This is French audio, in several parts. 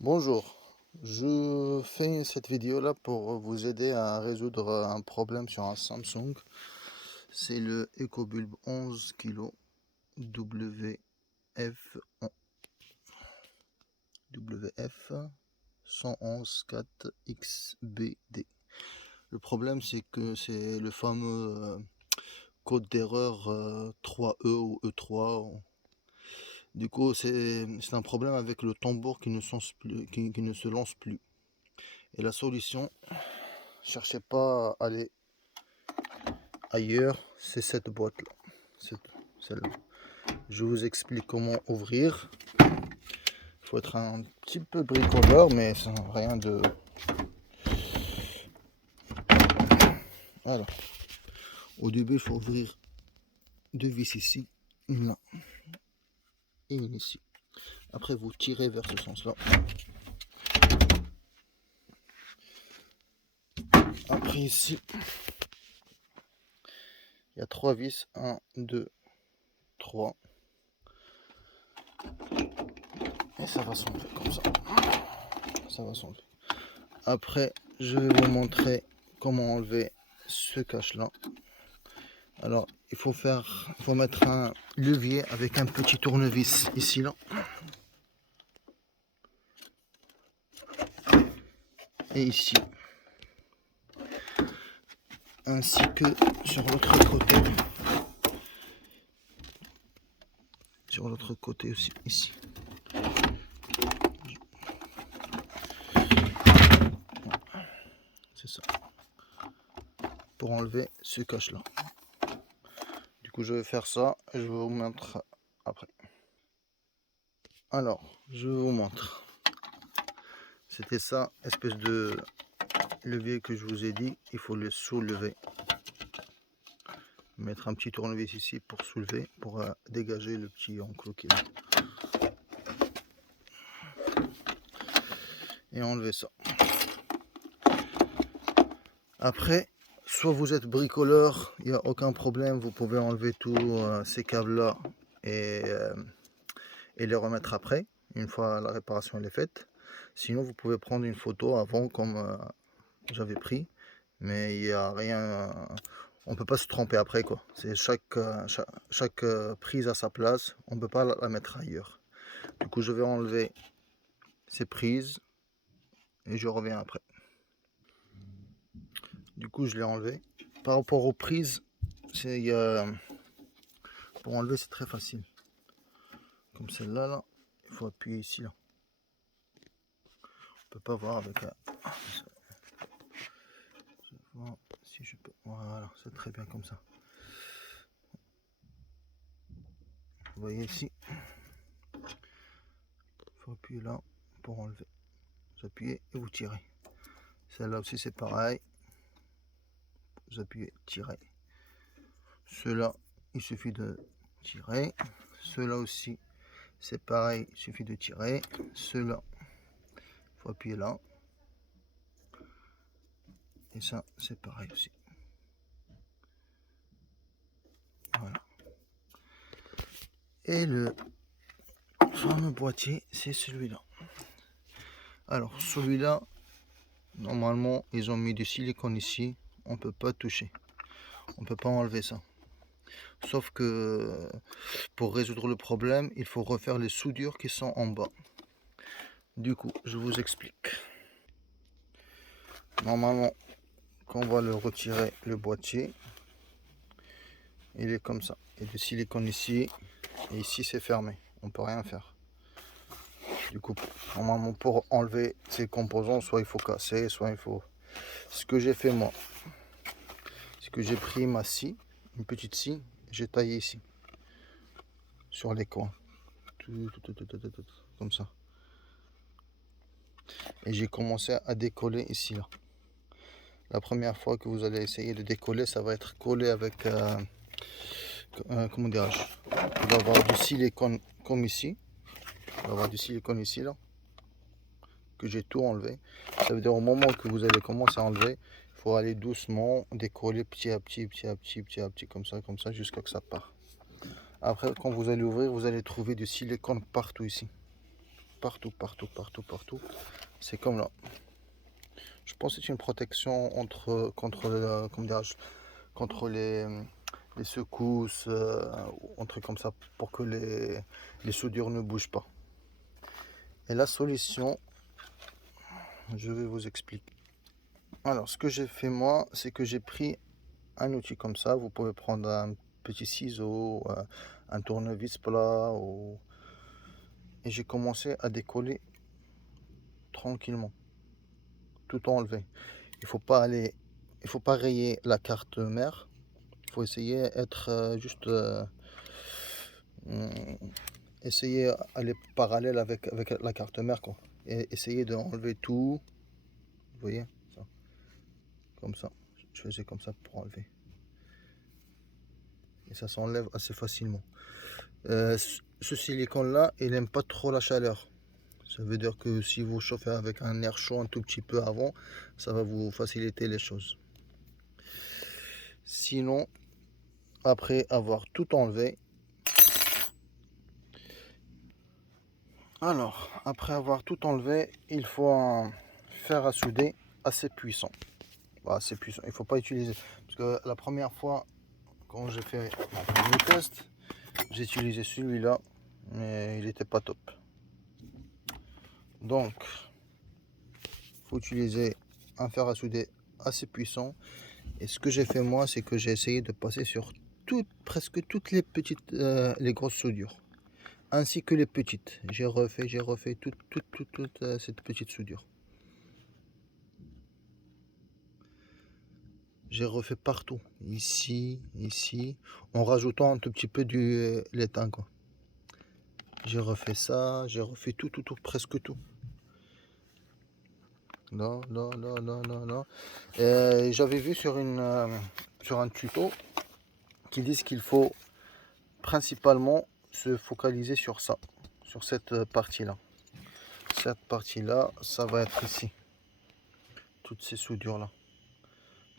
Bonjour, je fais cette vidéo là pour vous aider à résoudre un problème sur un Samsung. C'est le EcoBulb 11 kg WF 111 4XBD. Le problème c'est que c'est le fameux code d'erreur 3E ou E3. Du coup c'est un problème avec le tambour qui qui ne se lance plus. Et la solution, cherchez pas à aller ailleurs, c'est cette boîte là, celle-là. Je vous explique comment ouvrir. Il faut être un petit peu bricoleur, mais c'est rien de... Voilà. Au début, il faut ouvrir deux vis ici, une là et une ici. Après, vous tirez vers ce sens-là. Après ici, il y a trois vis, un, deux, trois. Et ça va s'enlever comme ça. Ça va s'enlever. Après, je vais vous montrer comment enlever ce cache-là. Alors, il faut mettre un levier avec un petit tournevis ici là. Et ici. Ainsi que sur l'autre côté. Sur l'autre côté aussi, ici. C'est ça. Pour enlever ce cache là. Du coup, je vais faire ça et je vais vous montrer après. Alors, je vous montre. C'était ça, espèce de levier que je vous ai dit. Il faut le soulever. Mettre un petit tournevis ici pour soulever, pour dégager le petit enclos qui est là. Et enlever ça. Après, soit vous êtes bricoleur, il n'y a aucun problème, vous pouvez enlever tous ces câbles là et les remettre après, une fois la réparation elle est faite. Sinon vous pouvez prendre une photo avant comme j'avais pris, mais il n'y a rien, on peut pas se tromper après quoi. C'est chaque prise à sa place, on ne peut pas la mettre ailleurs. Du coup je vais enlever ces prises et je reviens après. Du coup je l'ai enlevé. Par rapport aux prises, pour enlever c'est très facile. Comme celle-là, là, il faut appuyer ici. Là. On peut pas voir avec la... Je vais voir si je peux. Voilà, c'est très bien comme ça. Vous voyez ici, il faut appuyer là pour enlever. Vous appuyez et vous tirez. Celle-là aussi c'est pareil. Vous appuyez, tirez. Ceux-là, il suffit de tirer. Ceux-là aussi, c'est pareil, il suffit de tirer. Ceux-là, il faut appuyer là. Et ça, c'est pareil aussi. Voilà. Et le fameux boîtier, c'est celui-là. Alors, celui-là, normalement, ils ont mis du silicone ici. On peut pas toucher. On peut pas enlever ça. Sauf que pour résoudre le problème, il faut refaire les soudures qui sont en bas. Du coup, je vous explique. Normalement, quand on va le retirer, le boîtier, il est comme ça. Il y a du silicone ici. Et ici, c'est fermé. On peut rien faire. Du coup, normalement, pour enlever ces composants, soit il faut casser, soit il faut... Ce que j'ai fait moi, c'est que j'ai pris ma scie, une petite scie, j'ai taillé ici, sur les coins. Comme ça. Et j'ai commencé à décoller ici là. La première fois que vous allez essayer de décoller, ça va être collé avec comment dirais-je, il va y avoir du silicone comme ici. Il va y avoir du silicone ici là, que j'ai tout enlevé. Ça veut dire au moment que vous allez commencer à enlever, il faut aller doucement décoller petit à petit, petit à petit, comme ça, jusqu'à que ça part. Après, quand vous allez ouvrir, vous allez trouver du silicone partout ici. partout, partout, partout, partout. C'est comme là. Je pense que c'est une protection contre les secousses, un truc comme ça, pour que les soudures ne bougent pas. Et la solution, je vais vous expliquer. Alors, ce que j'ai fait moi, c'est que j'ai pris un outil comme ça. Vous pouvez prendre un petit ciseau, un tournevis plat, et j'ai commencé à décoller tranquillement, tout enlever. Il faut pas rayer la carte mère. Il faut essayer d'être essayer aller parallèle avec la carte mère, quoi. Et essayer d'enlever tout. Vous voyez ça, comme ça. Je faisais comme ça pour enlever. Et ça s'enlève assez facilement. Ce silicone là, il n'aime pas trop la chaleur. Ça veut dire que si vous chauffez avec un air chaud un tout petit peu avant, ça va vous faciliter les choses. Sinon, après avoir tout enlevé, il faut un fer à souder assez puissant. Assez puissant. Il ne faut pas utiliser. Parce que la première fois, quand j'ai fait mon premier test, j'ai utilisé celui-là, mais il n'était pas top. Donc, il faut utiliser un fer à souder assez puissant. Et ce que j'ai fait moi, c'est que j'ai essayé de passer sur presque toutes les petites, les grosses soudures, ainsi que les petites. J'ai refait toute cette petite soudure. J'ai refait partout, ici, en rajoutant un tout petit peu du l'étain, quoi. J'ai refait ça, j'ai refait tout, presque tout. Là. J'avais vu sur un tuto qui disent qu'il faut principalement se focaliser sur ça, sur cette partie-là. Cette partie-là, ça va être ici. Toutes ces soudures-là.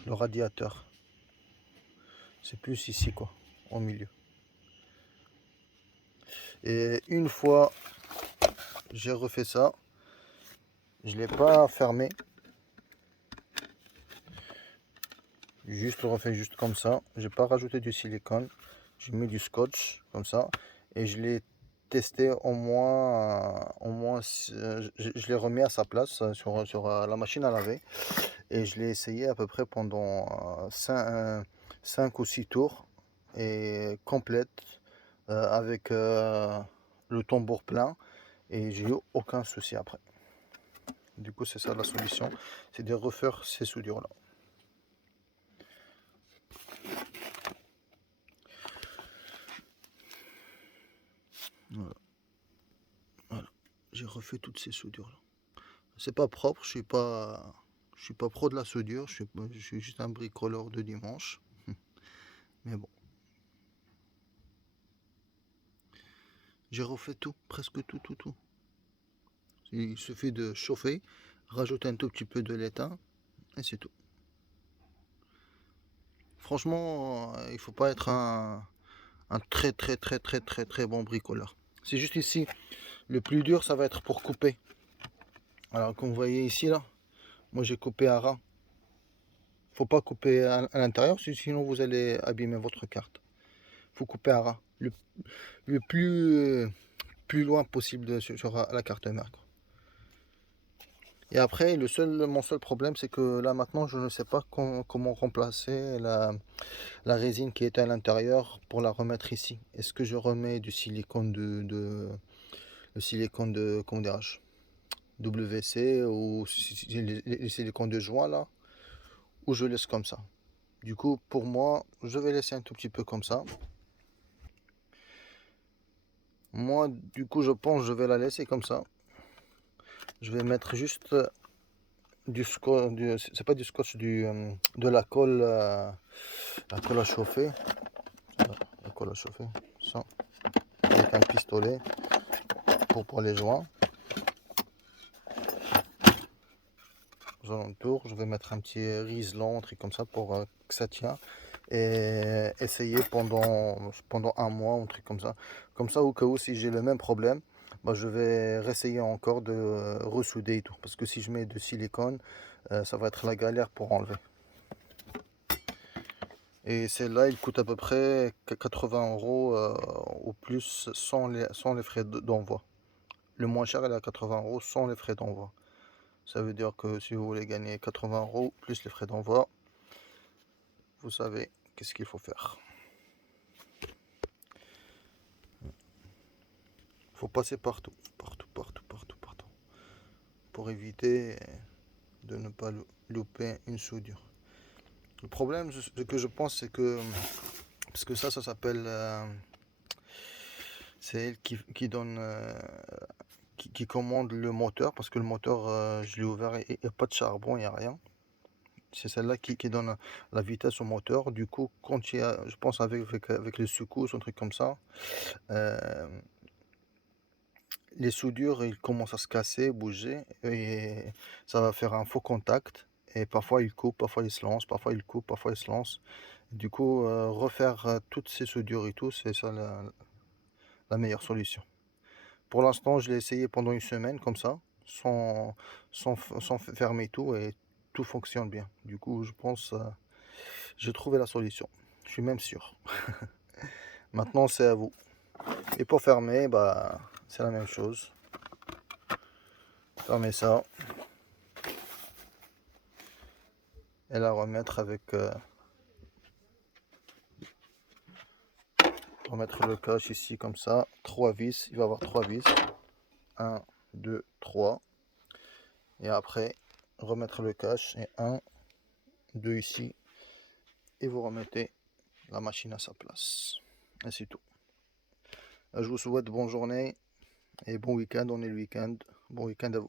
Le radiateur. C'est plus ici, quoi, au milieu. Et une fois j'ai refait ça, je ne l'ai pas fermé. Juste refait juste comme ça. J'ai pas rajouté du silicone. J'ai mis du scotch comme ça. Et je l'ai testé au moins, je l'ai remis à sa place sur la machine à laver. Et je l'ai essayé à peu près pendant 5 ou 6 tours. Et complète avec le tambour plein. Et j'ai eu aucun souci après. Du coup, c'est ça la solution. C'est de refaire ces soudures là. Voilà. J'ai refait toutes ces soudures là. C'est pas propre, je suis pas pro de la soudure, je suis juste un bricoleur de dimanche. Mais bon. J'ai refait tout, presque tout. Il suffit de chauffer, rajouter un tout petit peu de l'étain et c'est tout. Franchement, il faut pas être un très bon bricoleur. C'est juste ici, le plus dur ça va être pour couper. Alors comme vous voyez ici là, moi j'ai coupé à ras. Faut pas couper à l'intérieur, sinon vous allez abîmer votre carte. Faut couper à ras. Le plus loin possible sur la carte mère. Et après, mon seul problème, c'est que là maintenant, je ne sais pas comment remplacer la résine qui était à l'intérieur pour la remettre ici. Est-ce que je remets du silicone le silicone de, comment dirais-je, WC ou les silicones de joint là, ou je laisse comme ça. Du coup, pour moi, je vais laisser un tout petit peu comme ça. Moi, du coup, je pense que je vais la laisser comme ça. Je vais mettre juste du scotch, c'est pas du scotch, de la colle à chauffer. La colle à chauffer, ça, avec un pistolet pour les joints. Aux alentours, je vais mettre un petit riselant, un truc comme ça pour que ça tient. Et essayer pendant un mois, un truc comme ça. Comme ça, au cas où, si j'ai le même problème, bah, je vais réessayer encore de ressouder et tout. Parce que si je mets de silicone, ça va être la galère pour enlever. Et celle-là, il coûte à peu près 80 € au plus sans les frais d'envoi. Le moins cher, il est à 80 € sans les frais d'envoi. Ça veut dire que si vous voulez gagner 80 € plus les frais d'envoi, vous savez qu'est-ce qu'il faut faire. Il faut passer partout, partout, partout, partout, partout, pour éviter de ne pas louper une soudure. Le problème, ce que je pense, c'est que, parce que ça s'appelle, c'est elle qui donne, qui commande le moteur, parce que le moteur, je l'ai ouvert, il n'y a pas de charbon, il n'y a rien. C'est celle-là qui donne la vitesse au moteur. Du coup, quand il y a, je pense avec les secousses, un truc comme ça, euh, les soudures, ils commencent à se casser, bouger, et ça va faire un faux contact. Et parfois il coupe, parfois il se lance, parfois il coupe, parfois il se lance. Du coup, refaire toutes ces soudures et tout, c'est ça la meilleure solution. Pour l'instant, je l'ai essayé pendant une semaine comme ça, sans fermer tout, et tout fonctionne bien. Du coup, je pense j'ai trouvé la solution. Je suis même sûr. Maintenant, c'est à vous. Et pour fermer, bah, c'est la même chose. Fermer ça et la remettre avec remettre le cache ici comme ça. 3 vis. Il va y avoir 3 vis. 1, 2, 3. Et après, remettre le cache. Et 1, 2 ici. Et vous remettez la machine à sa place. Et c'est tout. Je vous souhaite bonne journée et bon week-end. On est le week-end. Bon week-end à vous.